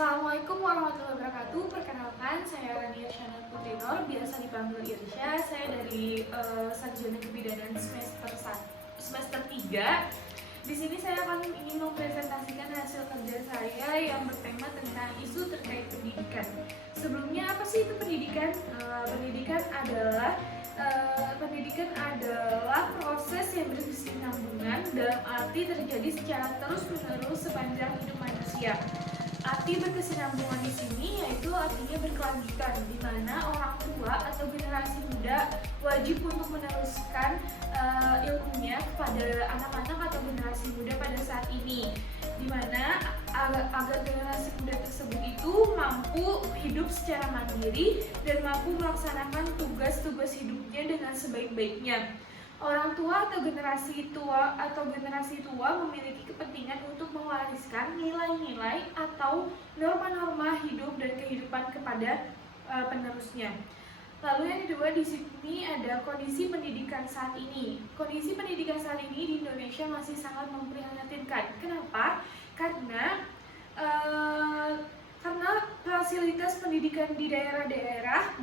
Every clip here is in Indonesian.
Assalamualaikum warahmatullahi wabarakatuh. Perkenalkan, saya Rania Syana Putri Nur, biasa dipanggil Irsya. Saya dari Sarjana Kebidanan semester 3. Di sini saya akan ingin mempresentasikan hasil kerja saya yang bertema tentang isu terkait pendidikan. Sebelumnya, apa sih itu pendidikan? Pendidikan adalah proses yang berkesinambungan dalam arti terjadi secara terus-menerus sepanjang hidup manusia. Arti berkesinambungan di sini yaitu artinya berkelanjutan, di mana orang tua atau generasi muda wajib untuk meneruskan ilmunya kepada anak-anak atau generasi muda pada saat ini, di mana agar generasi muda tersebut itu mampu hidup secara mandiri dan mampu melaksanakan tugas-tugas hidupnya dengan sebaik-baiknya. Orang tua atau generasi tua memiliki kepentingan untuk mewariskan nilai-nilai atau norma-norma hidup dan kehidupan kepada penerusnya. Lalu yang kedua, di sini ada kondisi pendidikan saat ini. Kondisi pendidikan saat ini di Indonesia masih sangat memprihatinkan. Kenapa? Karena fasilitas pendidikan di daerah-daerah,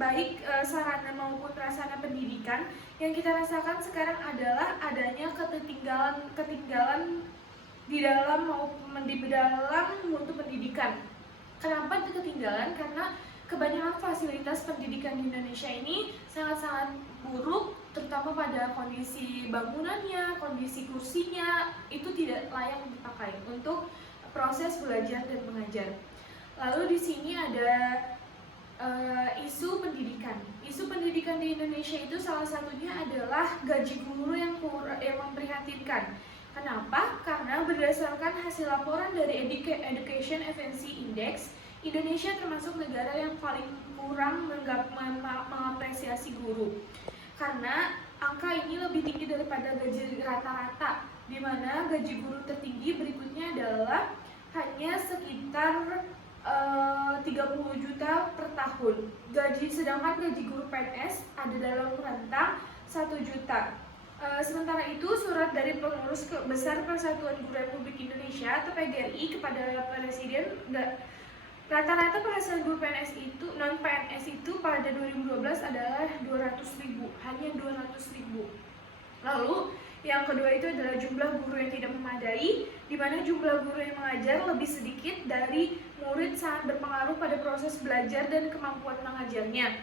baik sarana maupun prasarana pendidikan, yang kita rasakan sekarang adalah adanya ketinggalan di dalam mutu pendidikan. Kenapa ketinggalan? Karena kebanyakan fasilitas pendidikan di Indonesia ini sangat-sangat buruk, terutama pada kondisi bangunannya, kondisi kursinya, itu tidak layak dipakai untuk proses belajar dan mengajar. Lalu di sini ada isu pendidikan. Isu pendidikan di Indonesia itu salah satunya adalah gaji guru yang memprihatinkan. Kenapa? Karena berdasarkan hasil laporan dari Education Efficiency Index, Indonesia termasuk negara yang paling kurang mengapresiasi guru. Karena angka ini lebih tinggi daripada gaji rata-rata, di mana gaji guru tertinggi berikutnya adalah hanya sekitar 30 juta per tahun. Sedangkan gaji guru PNS ada dalam rentang 1 juta. Sementara itu, surat dari Pengurus Besar Persatuan Guru Republik Indonesia atau PGRI kepada Presiden, rata-rata penghasilan guru PNS itu, non-PNS itu pada 2012 adalah 200.000, hanya 200.000. Lalu yang kedua itu adalah jumlah guru yang tidak memadai, di mana jumlah guru yang mengajar lebih sedikit dari murid, sangat berpengaruh pada proses belajar dan kemampuan mengajarnya.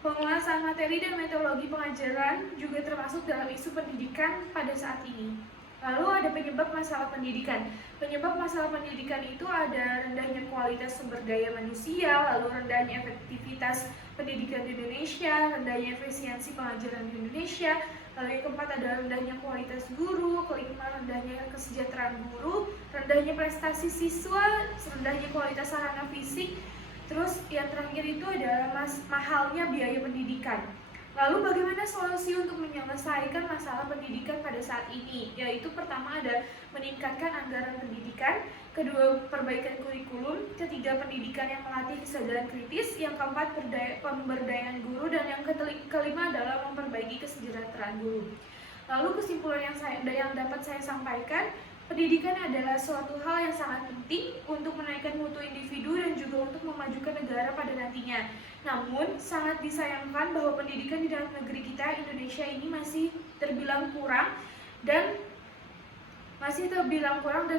Penguasaan materi dan metodologi pengajaran juga termasuk dalam isu pendidikan pada saat ini. Lalu ada penyebab masalah pendidikan. Penyebab masalah pendidikan itu ada rendahnya kualitas sumber daya manusia, lalu rendahnya efektivitas pendidikan di Indonesia, rendahnya efisiensi pengajaran di Indonesia, lalu yang keempat ada rendahnya kualitas guru, kelima rendahnya kesejahteraan guru, rendahnya prestasi siswa, rendahnya kualitas sarana fisik, terus yang terakhir itu adalah mahalnya biaya pendidikan. Lalu bagaimana solusi untuk menyelesaikan masalah pendidikan pada saat ini? Yaitu pertama ada meningkatkan anggaran pendidikan, kedua perbaikan kurikulum, ketiga pendidikan yang melatih kesadaran kritis, yang keempat pemberdayaan guru, dan yang kelima adalah memperbaiki kesejahteraan guru. Lalu kesimpulan yang dapat saya sampaikan, pendidikan adalah suatu hal yang sangat penting untuk menaikkan mutu individu dan juga untuk memajukan negara pada nantinya. Namun, sangat disayangkan bahwa pendidikan di dalam negeri kita, Indonesia ini masih terbilang kurang dan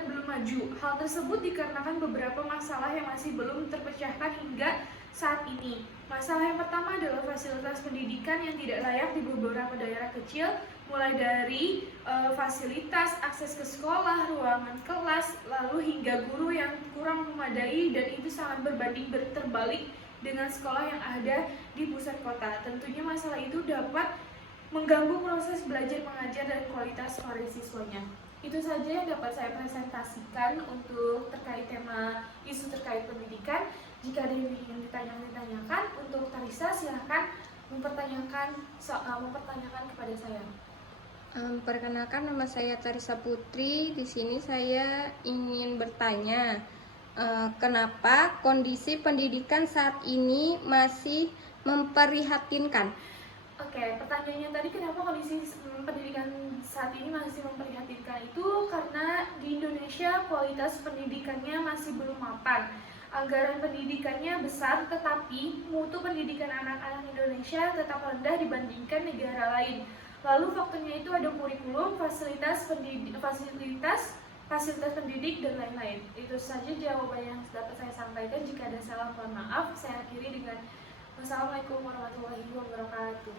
belum maju. Hal tersebut dikarenakan beberapa masalah yang masih belum terpecahkan hingga saat ini. Masalah yang pertama adalah fasilitas pendidikan yang tidak layak di beberapa daerah kecil, mulai dari fasilitas, akses ke sekolah, ruangan kelas, lalu hingga guru yang kurang memadai, dan itu sangat terbalik dengan sekolah yang ada di pusat kota. Tentunya masalah itu dapat mengganggu proses belajar mengajar dan kualitas para siswanya. Itu saja yang dapat saya presentasikan untuk terkait tema isu terkait pendidikan. Jika ada yang ingin ditanyakan, untuk Tarisa silahkan mempertanyakan kepada saya. Perkenalkan, nama saya Tarisa Putri. Di sini saya ingin bertanya, kenapa kondisi pendidikan saat ini masih memprihatinkan? Oke, pertanyaannya tadi kenapa kondisi pendidikan saat ini masih memprihatinkan itu karena di Indonesia kualitas pendidikannya masih belum mapan. Anggaran pendidikannya besar, tetapi mutu pendidikan anak-anak Indonesia tetap rendah dibandingkan negara lain. Lalu faktornya itu ada kurikulum, fasilitas pendidik dan lain-lain. Itu saja jawaban yang dapat saya sampaikan. Jika ada salah, mohon maaf. Saya akhiri dengan wassalamualaikum warahmatullahi wabarakatuh.